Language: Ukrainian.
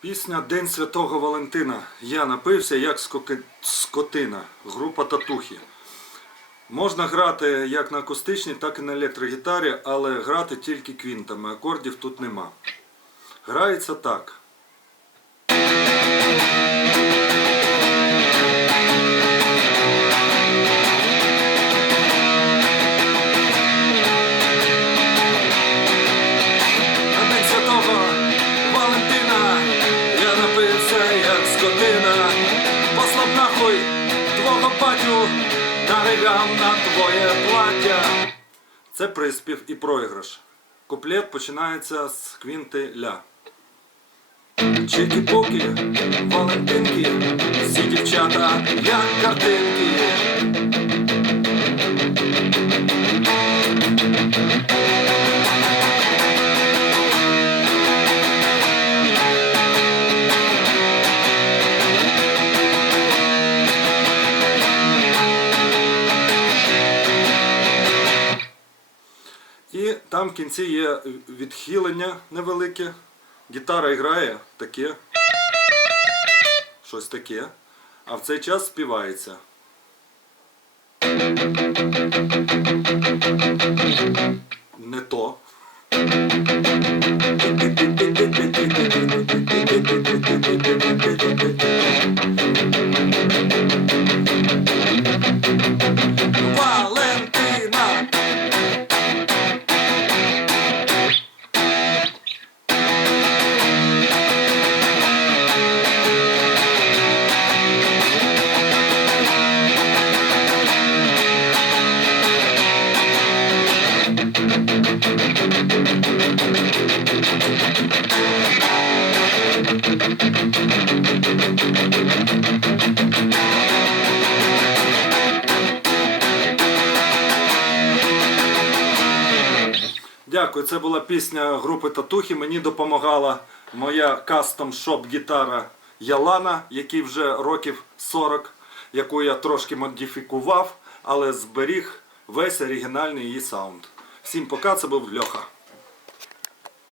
Пісня День Святого Валентина. Я напився як скотина. Група Татухи. Можна грати як на акустичній, так і на електрогітарі, але грати тільки квінтами. Акордів тут нема. Грається так. Твого батю, на твоє плаття. Це приспів і проіграш. Куплет починається з квінти ля. Чекі-поки, Валентинки, всі дівчата як картинки. І там в кінці є відхилення невелике. Гітара грає таке. Щось таке. А в цей час співається. Не то. Валентина! Дякую. Це була пісня групи Татухи. Мені допомагала моя кастом шоп гітара Ялана, який вже років 40, яку я трошки модифікував, але зберіг весь оригінальний її саунд. Всім пока, це був Льоха.